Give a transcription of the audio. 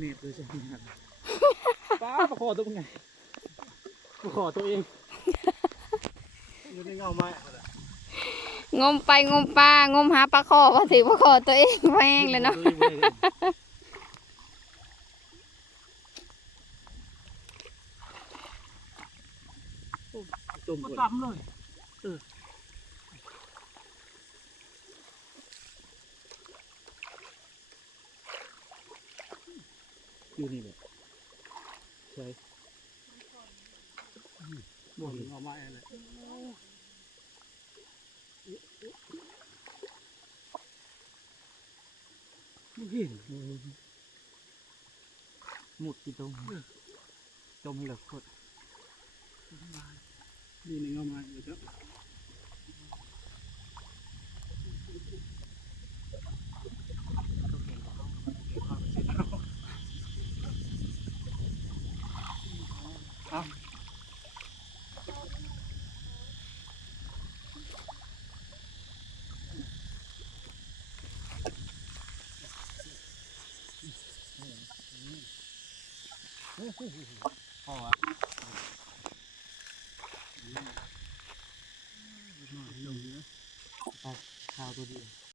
เน็ตเลยใช่ไหมครับป้าประคอตัวไงประคอตัวเองอยู่ในเงาไม้งมไปงมปลางมหาปลาคอว่าสิปลาคอตัวเองแพงเลยเนาะจมต่ำเลยอยู่นี่แบบใช่บ่นเอาไม้อะไรไม่เห็นหมดกี่ตรงจมเหลือโคตรนี่ในเงาไม้เลยครับพออ่ะลงนะข้าวตัวเดียว